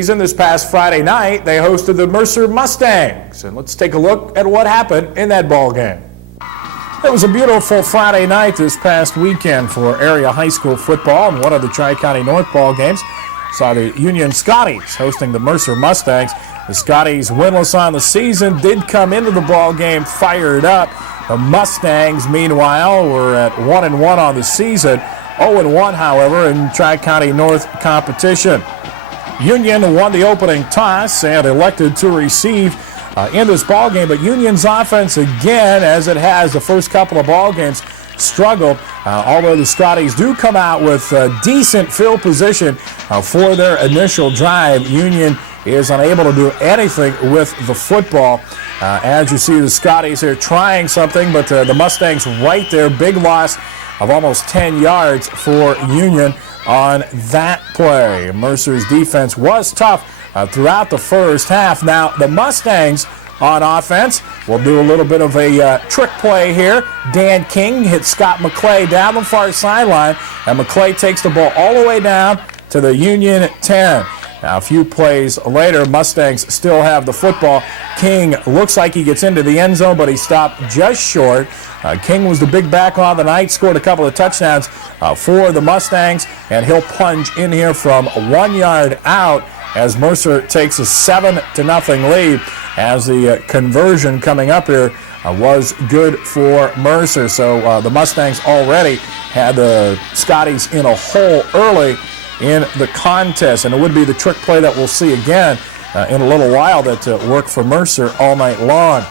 This past Friday night, they hosted the Mercer Mustangs, and let's take a look at what happened in that ball game. It was a beautiful Friday night this past weekend for area high school football, and one of the Tri-County North ball games saw the Union Scotties hosting the Mercer Mustangs. The Scotties, winless on the season, did come into the ball game fired up. The Mustangs, meanwhile, were at 1-1 on the season, 0-1, however, in Tri-County North competition. Union won the opening toss and elected to receive in this ball game, but Union's offense, again, as it has the first couple of ball games, struggled. Although the Scotties do come out with decent field position for their initial drive, Union is unable to do anything with the football. As you see the Scotties here trying something, but the Mustangs right there, big loss of almost 10 yards for Union on that play. Mercer's defense was tough throughout the first half. Now, the Mustangs on offense will do a little bit of a trick play here. Dan King hits Scott McClay down the far sideline, and McClay takes the ball all the way down to the Union 10. Now, a few plays later, Mustangs still have the football. King looks like he gets into the end zone, but he stopped just short. King was the big back on the night, scored a couple of touchdowns for the Mustangs, and he'll plunge in here from 1 yard out as Mercer takes a 7-0 lead, as the conversion coming up here was good for Mercer. So the Mustangs already had the Scotties in a hole early in the contest, and it would be the trick play that we'll see again in a little while that worked for Mercer all night long.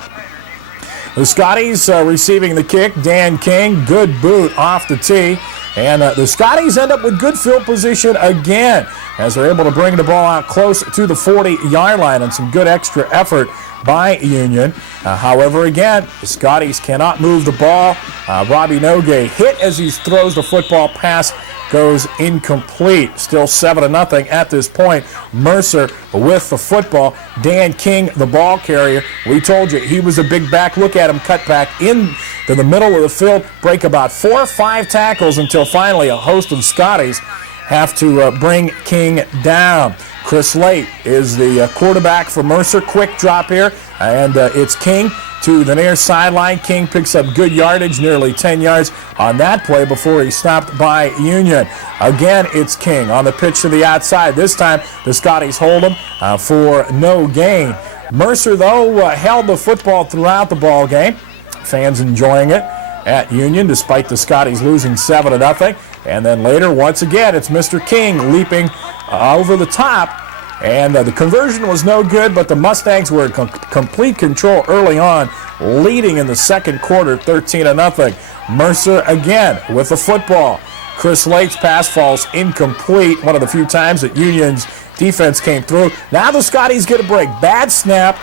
The Scotties receiving the kick, Dan King, good boot off the tee, and the Scotties end up with good field position again as they're able to bring the ball out close to the 40-yard line, and some good extra effort by Union. However, again, the Scotties cannot move the ball. Robbie Nogue hit as he throws the football, pass goes incomplete. Still 7-0 at this point. Mercer with the football. Dan King, the ball carrier. We told you he was a big back. Look at him cut back into the middle of the field, break about 4 or 5 tackles until finally a host of Scotties have to bring King down. Chris Late is the quarterback for Mercer. Quick drop here, and it's King to the near sideline. King picks up good yardage, nearly 10 yards on that play before he's stopped by Union. Again, it's King on the pitch to the outside. This time, the Scotties hold him for no gain. Mercer, though, held the football throughout the ball game. Fans enjoying it at Union, despite the Scotties losing 7-0. And then later, once again, it's Mr. King leaping over the top. And the conversion was no good, but the Mustangs were in complete control early on, leading in the second quarter 13-0. Mercer again with the football. Chris Lake's pass falls incomplete, one of the few times that Union's defense came through. Now the Scotties get a break. Bad snap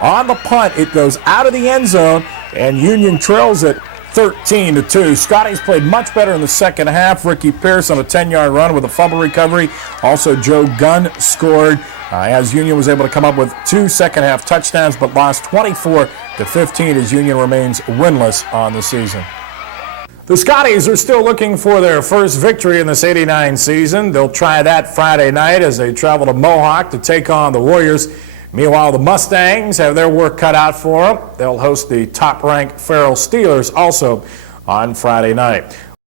on the punt. It goes out of the end zone, and Union trails it 13-2. Scotties played much better in the second half. Ricky Pierce on a 10-yard run with a fumble recovery. Also, Joe Gunn scored as Union was able to come up with 2 second-half touchdowns, but lost 24-15 as Union remains winless on the season. The Scotties are still looking for their first victory in this '89 season. They'll try that Friday night as they travel to Mohawk to take on the Warriors. Meanwhile, the Mustangs have their work cut out for them. They'll host the top-ranked Farrell Steelers also on Friday night.